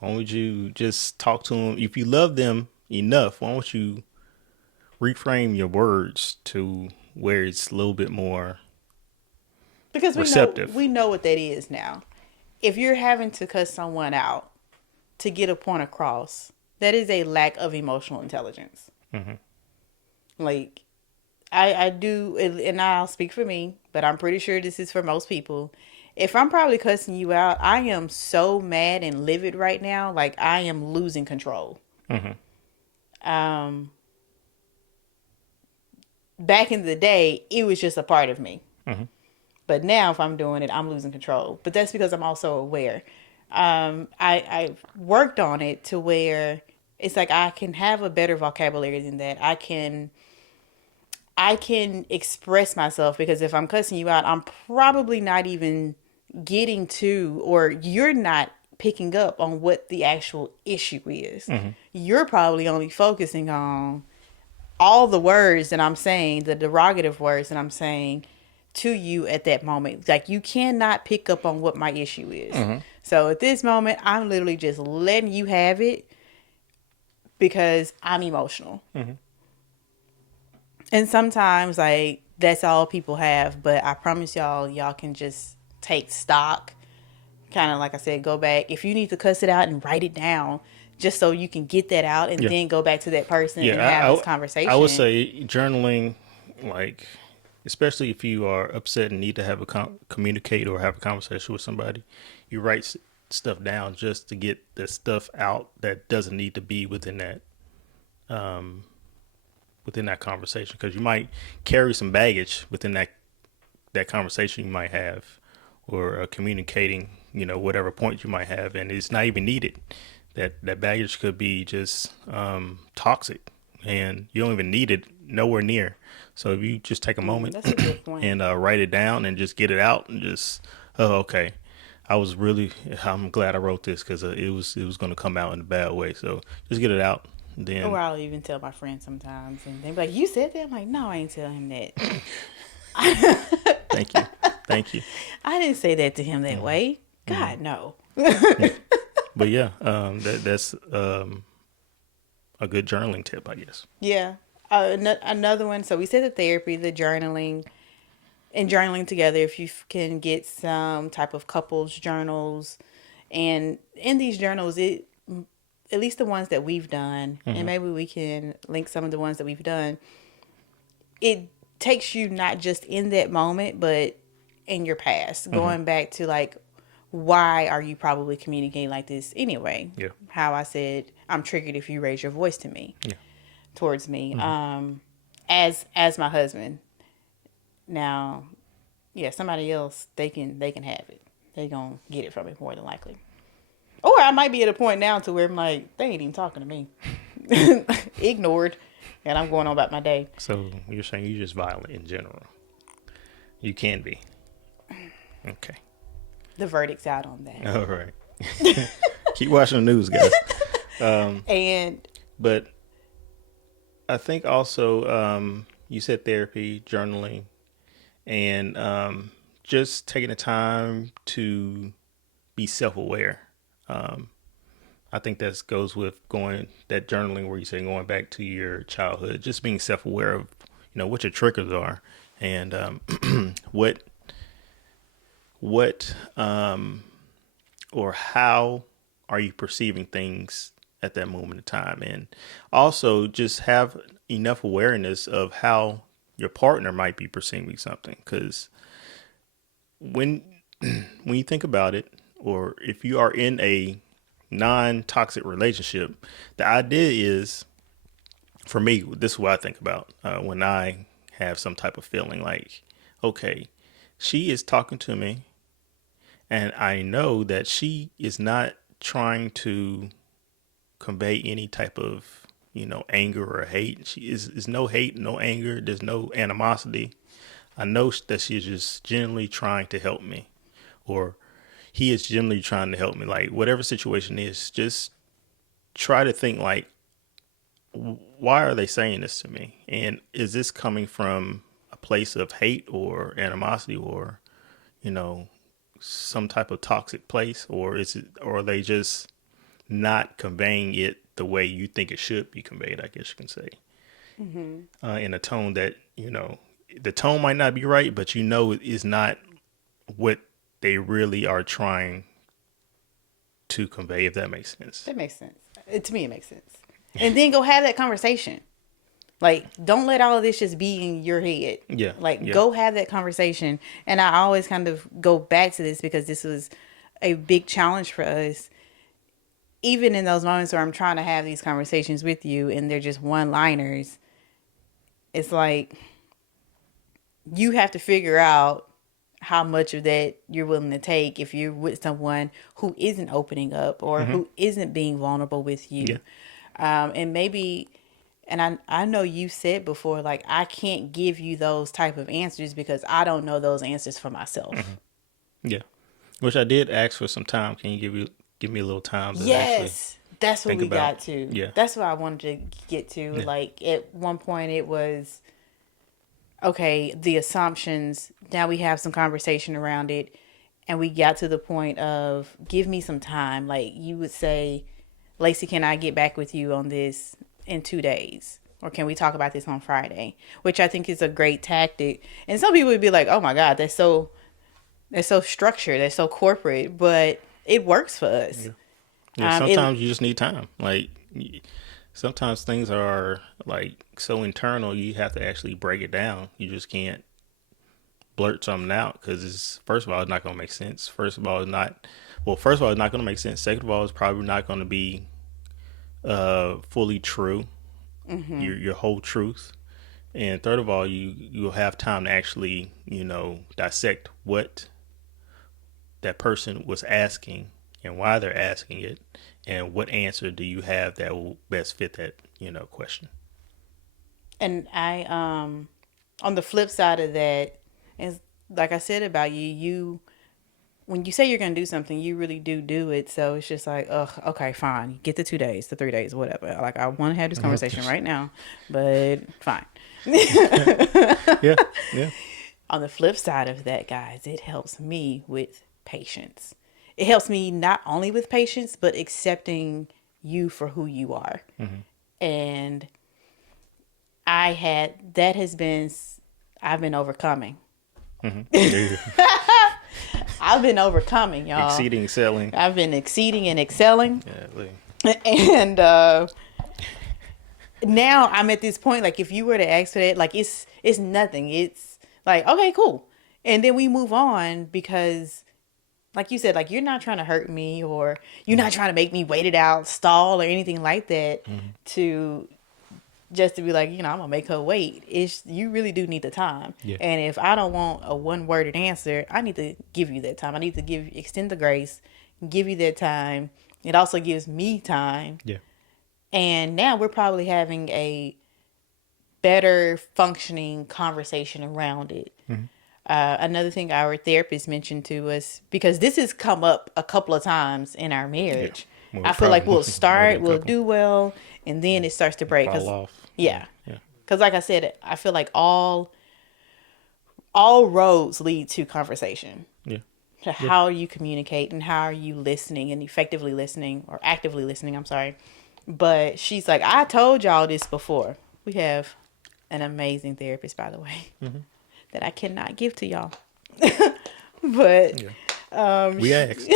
why don't you just talk to them if you love them enough? Why don't you reframe your words to where it's a little bit more Because receptive? we know what that is now. If you're having to cuss someone out to get a point across, that is a lack of emotional intelligence. Like I do, and I'll speak for me, but I'm pretty sure this is for most people. If I'm probably cussing you out, I am so mad and livid right now, like I am losing control. Um, Back in the day, it was just a part of me. But now, if I'm doing it, I'm losing control. But that's because I'm also aware. I worked on it to where it's like I can have a better vocabulary than that. I can express myself because if I'm cussing you out, I'm probably not even getting to, or you're not picking up on what the actual issue is. You're probably only focusing on all the words that I'm saying, the derogative words that I'm saying to you at that moment. Like, you cannot pick up on what my issue is. So at this moment, I'm literally just letting you have it because I'm emotional. And sometimes, like, that's all people have. But I promise y'all can just take stock. Kind of like I said, go back. If you need to cuss it out and write it down, just so you can get that out and Yeah. then go back to that person and Yeah, have this I would conversation. say journaling, like, especially if you are upset and need to have a communicate or have a conversation with somebody, you write stuff down just to get the stuff out that doesn't need to be um, within that conversation, because you might carry some baggage within that conversation you might have, or communicating, whatever point you might have, and it's not even needed. That baggage could be just toxic, and you don't even need it nowhere near. So if you just take a moment That's a good point. and write it down and just get it out, and just, oh, okay, I'm glad I wrote this, because it was going to come out in a bad way. So just get it out. Or Then I'll even tell my friends sometimes, and they be like, "You said that?" I'm like, "No, I ain't tell him that. thank you, thank you. I didn't say that to him that way. God, no." But yeah, that's a good journaling tip, I guess. Yeah. Another one. So we said the therapy, the journaling, and journaling together. If you can get some type of couples journals, and in these journals, at least the ones that we've done, and maybe we can link some of the ones that we've done. It takes you not just in that moment, but in your past, going back to, like, why are you probably communicating like this anyway? Yeah. How I said I'm triggered if you raise your voice to me, Yeah. towards me, as my husband. Now, yeah, somebody else, they can have it. They gonna get it from me more than likely. Or I might be at a point now to where I'm like, they ain't even talking to me, ignored, and I'm going on about my day. So you're saying you're just violent in general? You can be. Okay. The verdict's out on that. All right. Keep watching the news, guys. And But I think also, you said therapy, journaling, and just taking the time to be self-aware. Um, I think that goes with that journaling where you say going back to your childhood, just being self-aware of, what your triggers are, and what what or how are you perceiving things at that moment in time, and also just have enough awareness of how your partner might be perceiving something, because when when you think about it, or if you are in a non-toxic relationship, the idea is, for me, this is what I think about when I have some type of feeling like, okay, she is talking to me, and I know that she is not trying to convey any type of, anger or hate. She is no hate, no anger. There's no animosity. I know that she is just genuinely trying to help me, or he is genuinely trying to help me. Like, whatever situation is, just try to think like, why are they saying this to me? And is this coming from a place of hate or animosity, or, you know, some type of toxic place, or are they just not conveying it the way you think it should be conveyed, I guess you can say, in a tone that, the tone might not be right, but it is not what they really are trying to convey, if that makes sense. that makes sense. To me, it makes sense. And then go have that conversation. Like, don't let all of this just be in your head. Yeah. Like, Yeah. go have that conversation. And I always kind of go back to this because this was a big challenge for us. Even in those moments where I'm trying to have these conversations with you and they're just one-liners, it's like you have to figure out how much of that you're willing to take if you're with someone who isn't opening up or who isn't being vulnerable with Yeah. you. And maybe, and I know you said before, like, I can't give you those type of answers because I don't know those answers for myself. Yeah. Which I did ask for some time. Can you give me a little time to actually Yes, that's what think we about? got to. Yeah. That's what I wanted to get to. Yeah. Like at one point, it was okay. The assumptions. Now we have some conversation around it, and we got to the point of give me some time. Like you would say, Lacey, can I get back with you on this in 2 days? Or can we talk about this on Friday? Which I think is a great tactic. And some people would be like, "Oh my God, that's so structured, that's so corporate," but it works for us. Yeah. Yeah. It Sometimes you just need time. Like sometimes things are like so internal. You have to actually break it down. You just can't blurt something out because it's first of all it's not going to make sense. First of all, it's not. Well, first of all, it's not going to make sense. Second of all, it's probably not going to be fully true. Your whole truth. And third of all, you'll have time to actually dissect what that person was asking and why they're asking it, and what answer do you have that will best fit that question. and I on the flip side of that is like I said about you when you say you're gonna do something, you really do it. So it's just like, ugh, okay, fine. Get the 2 days, the 3 days, whatever. Like I want to have this conversation right now, but fine. Yeah, yeah, On the flip side of that, guys, it helps me with patience. It helps me not only with patience, but accepting you for who you are. And I had that has been I've been overcoming. yeah. I've been overcoming, y'all. Exceeding, excelling. I've been exceeding and excelling. Yeah, And now I'm at this point, like if you were to ask for that, like it's nothing. It's like, okay, cool. And then we move on because like you said, like you're not trying to hurt me or you're not trying to make me wait it out, stall or anything like that to just to be like, I'm gonna make her wait. It's you really do need the time. yeah, And if I don't want a one worded answer, I need to give you that time. I need to extend the grace, give you that time. It also gives me time. yeah. And now we're probably having a better functioning conversation around it. Another thing our therapist mentioned to us, because this has come up a couple of times in our Yeah. marriage. Well, I feel like probably we'll more than start, a we'll couple. do well, and then it starts to break. Fall Cause off. Yeah, yeah, yeah, because like I said, I feel like all roads lead to conversation. yeah, To yeah. how you communicate and how are you listening and effectively listening or actively listening. I'm sorry, but she's like, I told y'all this before. We have an amazing therapist, by the way, that I cannot give to y'all. But Yeah. We asked.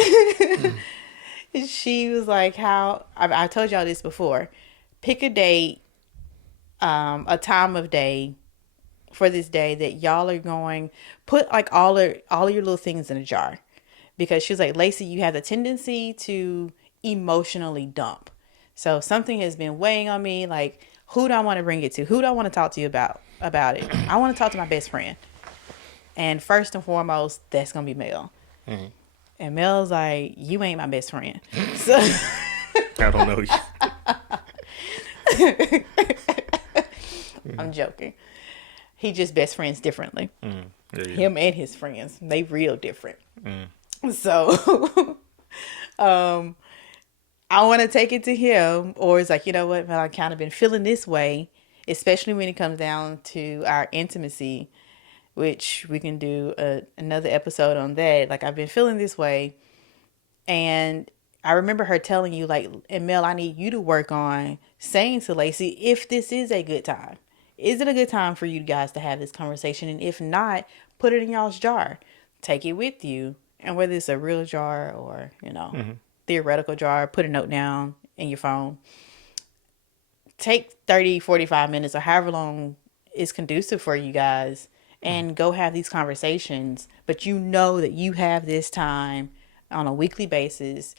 she was like, how I told y'all this before. Pick a date, a time of day for this day that y'all are going put like all of your little things in a jar, because she was like, Lacey, you have the tendency to emotionally dump. So something has been weighing on me. Like, who do I want to bring it to? Who do I want to talk to you about it? I want to talk to my best friend, and first and foremost, that's gonna be Mel. And Mel's like, you ain't my best friend. So I don't know. I'm joking. He just best friends differently. Yeah, yeah. Him and his friends, they real different. So I want to take it to him, or it's like, you know what, Mel, I kind of been feeling this way, especially when it comes down to our intimacy, which we can do another episode on that. Like, I've been feeling this way. And I remember her telling you, like, and Mel, I need you to work on saying to Lacey, if this is a good time. Is it a good time for you guys to have this conversation? And if not, put it in y'all's jar. Take it with you. And whether it's a real jar or, theoretical jar, put a note down in your phone. Take 30, 45 minutes or however long is conducive for you guys and go have these conversations. But you know that you have this time on a weekly basis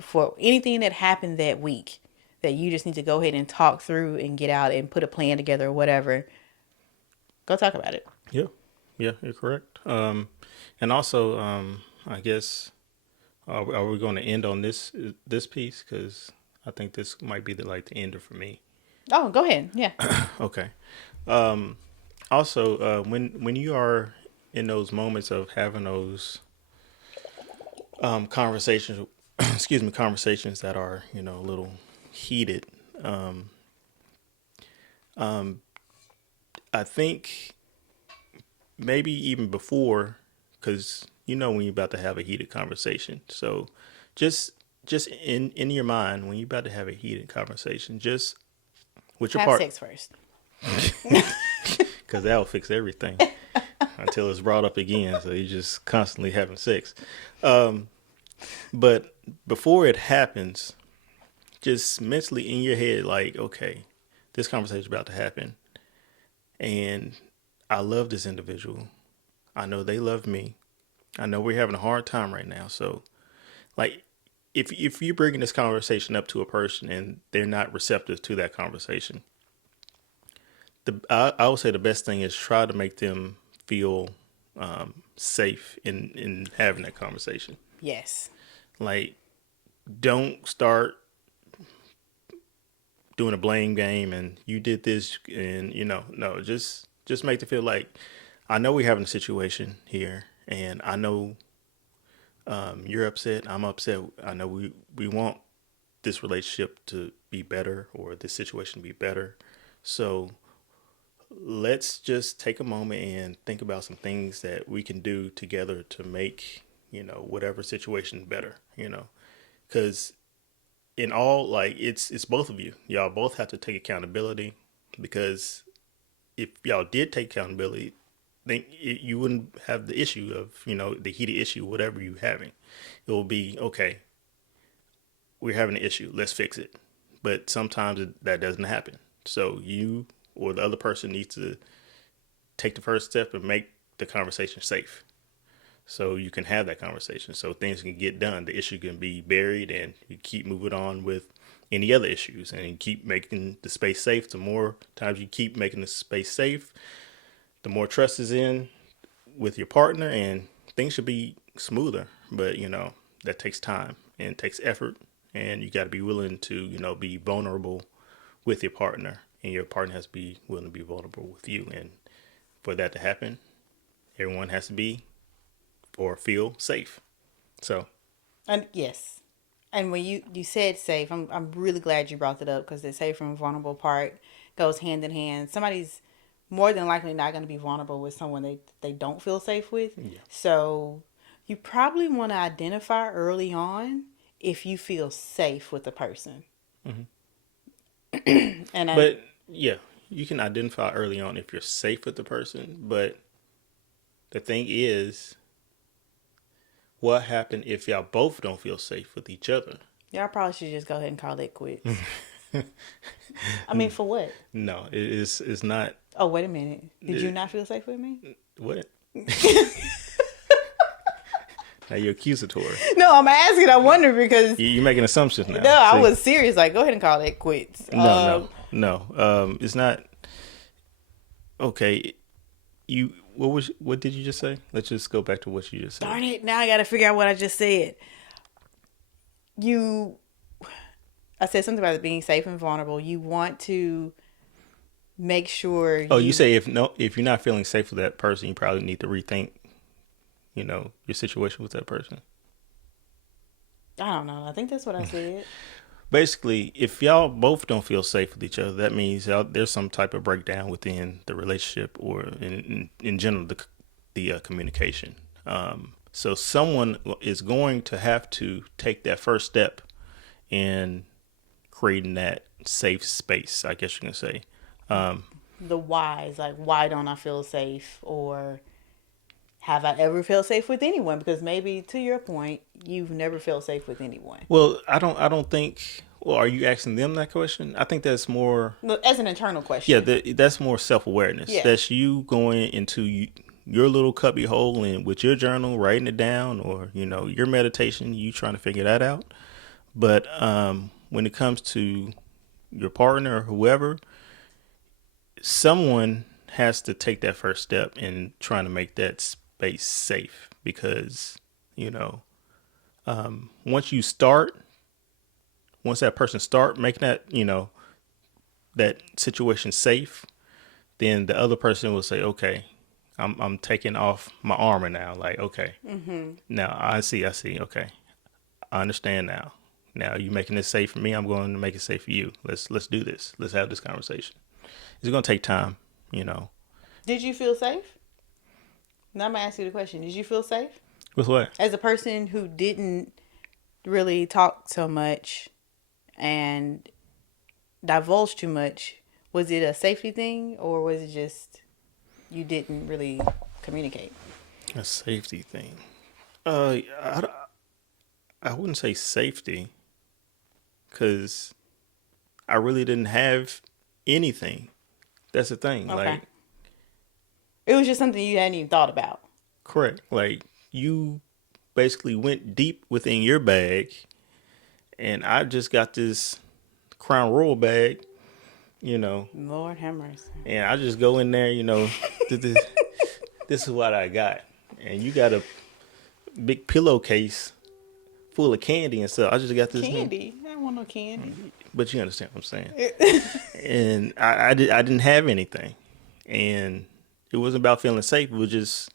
for anything that happened that week that you just need to go ahead and talk through and get out and put a plan together or whatever. Go talk about it. Yeah, yeah, you're correct. And also, I guess, are we going to end on this piece? Because I think this might be the ender for me. Oh, go ahead. Yeah. Okay. Also, when you are in those moments of having those conversations, excuse me, conversations that are, a little heated. Um, um, I think maybe even before, because when you're about to have a heated conversation. So just just in your mind when you're about to have a heated conversation, just with your Have part, sex first. because that'll fix everything until it's brought up again. So you're just constantly having sex. Um, but before it happens, just mentally in your head, like, okay, this conversation is about to happen, and I love this individual. I know they love me. I know we're having a hard time right now. So, like, if you're bringing this conversation up to a person and they're not receptive to that conversation, I would say the best thing is try to make them feel safe in having that conversation. Yes. Like, don't start doing a blame game and you did this and no, just make them feel like I know we're having a situation here and I know you're upset, I'm upset. I know we want this relationship to be better or this situation to be better. So let's just take a moment and think about some things that we can do together to make, whatever situation better, because in all, like, it's both of you. Y'all both have to take accountability, because if y'all did take accountability, then you wouldn't have the issue of, the heated issue, whatever you having. It will be, okay, we're having an issue, let's fix it. But sometimes that doesn't happen. So you or the other person needs to take the first step and make the conversation safe. So you can have that conversation. So things can get done. The issue can be buried and you keep moving on with any other issues and keep making the space safe. The more times you keep making the space safe, the more trust is in with your partner and things should be smoother. But that takes time and takes effort, and you got to be willing to be vulnerable with your partner, and your partner has to be willing to be vulnerable with you. And for that to happen, everyone has to be or feel safe. So, And yes. And when you said safe, I'm really glad you brought that up because the safe and vulnerable part goes hand in hand. Somebody's more than likely not going to be vulnerable with someone they don't feel safe with. yeah. So you probably want to identify early on if you feel safe with the person. Hmm. And I But yeah, you can identify early on if you're safe with the person. But the thing is, what happened if y'all both don't feel safe with each other? y'all probably should just go ahead and call it quits. I mean, for what? No, it's not. Oh, wait a minute. Did you not feel safe with me? What? Now you're accusatory. No, I'm asking. I wonder because You're making assumptions now. no, I See? was serious. Like, go ahead and call it quits. No. It's not okay. What did you just say? Let's just go back to what you just said. Darn it! Now I got to figure out what I just said. You, I said something about it being safe and vulnerable. You want to make sure Oh, you you. say if you're not feeling safe with that person, you probably need to rethink, your situation with that person. I don't know. I think that's what I said. Basically, if y'all both don't feel safe with each other, that means there's some type of breakdown within the relationship or in general the communication. So someone is going to have to take that first step in creating that safe space, I guess you can say. Um, The whys, like why don't I feel safe, or have I ever felt safe with anyone? Because maybe to your point, you've never felt safe with anyone. well, I don't think. Well, are you asking them that question? I think that's more. Look, as an internal Yeah, question. that's more self awareness. Yeah. That's you going into your little cubby hole and with your journal, writing it down, or your meditation, you trying to figure that out. But when it comes to your partner or whoever, someone has to take that first step in trying to make that space safe, because you know once you start, once that person start making that situation safe, then the other person will say, okay, I'm taking off my armor now. Like, okay, now I see. Okay, I understand now. Now you making this safe for me. I'm going to make it safe for you. Let's do this. Let's have this conversation. It's going to take time, you know. Did you feel safe? Now I'm gonna ask you the question. Did you feel safe With what? as a person who didn't really talk so much and divulge too much? Was it a safety thing, or was it just you didn't really communicate? A safety thing. I wouldn't say safety because I really didn't have anything. That's the thing. Okay. Like, It was just something you hadn't even thought about. correct. Like, you basically went deep within your bag, and I just got this Crown Royal bag, you know, Lord have mercy. and I just go in there, this, this is what I got. And you got a big pillowcase full of candy and stuff. I just got this, Candy. I don't want no candy. but you understand what I'm saying. And I didn't have anything, and it wasn't about feeling safe. It was just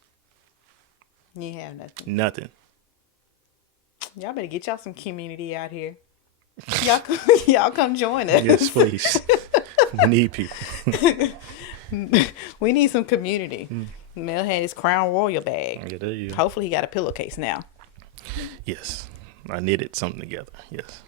You have nothing. nothing. Y'all better get y'all some community out here. Y'all, y'all come join us. Yes, please. We need people. We need some community. Mel had his Crown Royal bag. Yeah, there you go. Hopefully he got a pillowcase now. Yes, I knitted something together. Yes.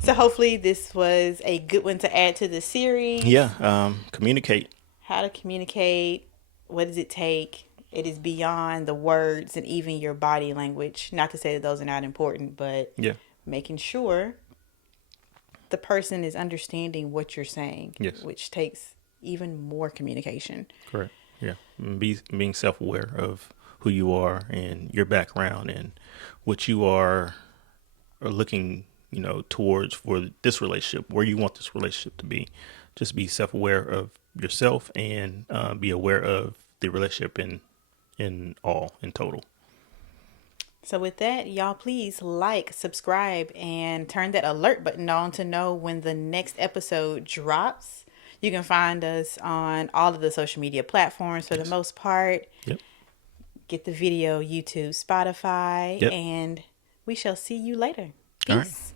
So hopefully this was a good one to add to the series. Yeah. Communicate. How to communicate. What does it take? It is beyond the words and even your body language. Not to say that those are not important, but Yeah. making sure the person is understanding what you're saying, Yes. which takes even more communication. Correct. Yeah. Being self-aware of who you are and your background and what you are looking, towards for this relationship, where you want this relationship to be. Just be self-aware of yourself and be aware of the relationship in total. So with that, y'all please like, subscribe, and turn that alert button on to know when the next episode drops. You can find us on all of the social media platforms for the most part. Yep. Get the video, YouTube, Spotify, Yep. and we shall see you later. All right. Peace.